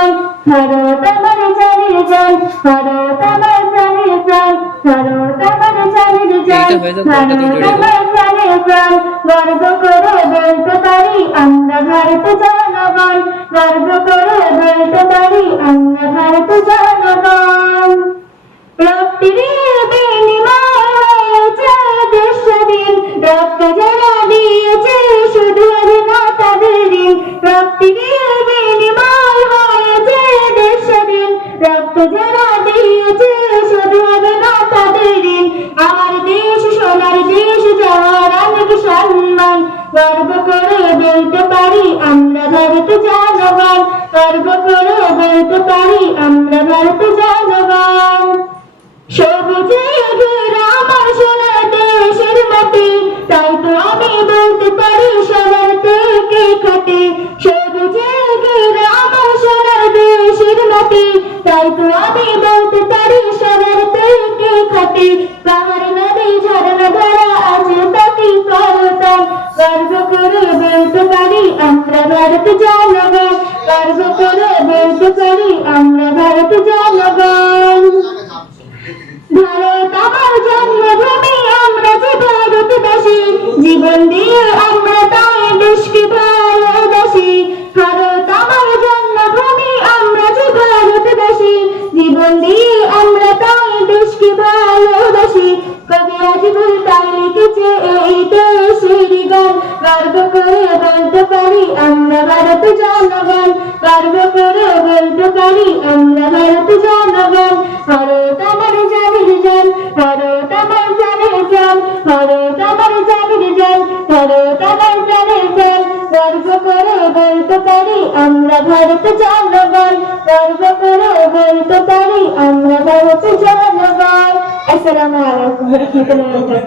জনগণ ভারত আমার জানের জান ভারত আমার প্রাণের প্রাণ ভারত আমার জানের দাও। ভারত আমার প্রাণের প্রাণ গর্ব করে বলতে পারি আমরা ভারত জনগণ গর্ব করে বলতে পারি আমরা ভারত জনগণ রক্তের বিনিময় হয়েছে দেশ স্বাধীন রক্ত যারা দিয়েছে শুধু না তাদের ঋণ রক্তের গর্ব করে বলতে পারি, আমরা ভারত জনগণ। গর্ব করে বলতে পারি, আমরা ভারত জনগণ। সবুজে ঘেরা আমার সোনার দেশের মাটি, তাই তো আমি বলতে পারি সবার থেকে খাটে? সবুজে ঘেরা আমার সোনার দেশের মাটি, তাই তো আমি বলতে পারি গর্ব করে বলতে পারি, আমরা ভারত জনগণ। গর্ব করে বলতে পারি, আমরা ভারত জনগণ। ভারত আমার জন্মভূমি, আমরা যে ভারতবাসী। জীবন দিয়ে আমরা তাই দেশকে ভালোবাসি। ভারত আমার জন্মভূমি, আমরা যে ভারতবাসী। জীবন দিয়ে গর্ব করে বলতে পারি, আমরা ভারত জনগণ। গর্ব করে বলতে পারি, আমরা ভারত জনগণ। ভারত আমার জানের জান ভারত আমার জানের জান ভারত আমার জানের জান ভারত আমার জানের জান গর্ব করে বলতে পারি আমরা ভারত জনগণ গর্ব করে বলতে পারি, আমরা ভারত জনগণ। আসসালামু আলাইকুম।